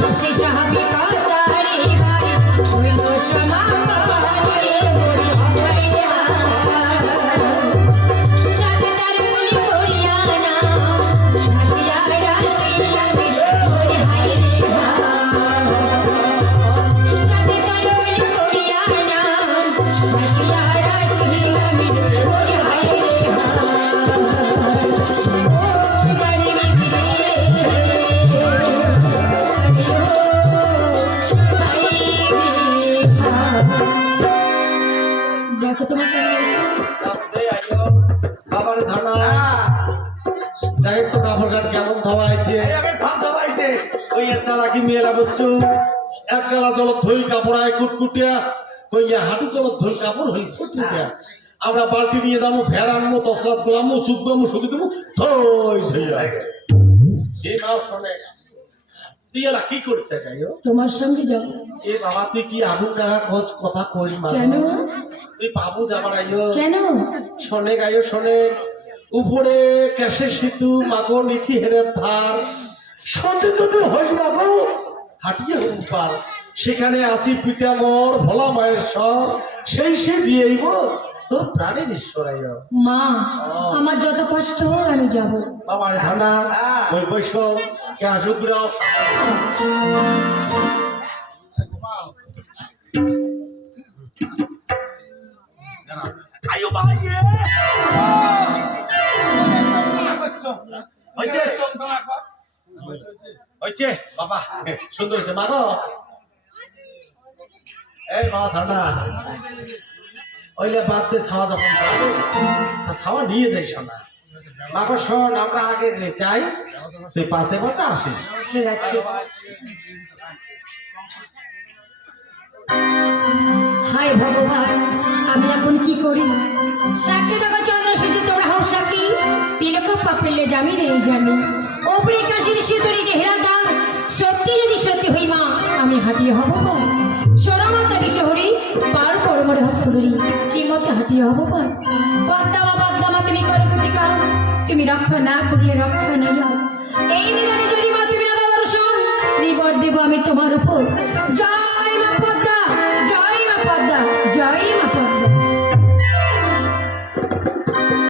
success. দেখো তোমার কেমন হয়েছে বাবার ধানা দেখ তো কাপড় গান কেমন ধোয়াইছে? এই আগে ধান দাবাইছে ওই চালাকি এক গেলা জল ধুই কাপড় আয় কুটকুটিয়া কইয়া হাঁটু জল ধুই কাপড় হই কুটকুটিয়া। আমরা বালতি নিয়ে যাব ফেরানো তসলাত গোলামো শুকবামো শুকি দেবো ধই ধইয়া। এই মাও শোনে। তুই এলা কি করছে তোমার সঙ্গে যাব। এ বাবা তুই কি খোঁজ কথা কই মা কেন তুই পাবু যাবার আইও কেন? শোনে গাইও শোনে। উপরে ক্যাশে সেতু মাগো নিচি হেরে ধার। সন্ধে যদি হইস মাগো হাটিয়ে সেখানে আছি পিতা মোর ভোলা মায়ের সব সেই সে জিয়েইব তোর প্রাণের ঈশ্বর মা আমার যত কষ্ট হোক আমি যাব। বাবার ধানা কে আসুক আয়ো ভাই হয়েছে? হয়েছে বাবা সুন্দর হয়েছে মাগো এই বাবা ধানা ওইলে বাদ দিয়ে ছাওয়া যখন তা ছাওয়া নিয়ে যাই শোনা মাগো শোন আমরা আগে যাই তুই পাশে পাশে আসিস ঠিক আছে হায় ভগবান আমি এখন কি করি? সাক্ষী দেবা চন্দ্র সূর্য তোমরা হও সাক্ষী। তিলক পাপিল্লে জামি নেই জানি। ওপরে কাশির সিঁদুরি যে হেরা দাম সত্যি যদি সত্যি হই মা, আমি হাঁটিয়ে হব মা সোনামাতা বিশহরি, পার পরমরে হস্ত ধরি কি মতে হাঁটিয়ে হব মা পদ্মামা পদ্মামা তুমি করো প্রতিকা তুমি রক্ষা না করলে রক্ষা নাই। এই নিদানে যদি মা, তুমি না দর্শন, শ্রীবর দেব আমি তোমার উপর। জয়!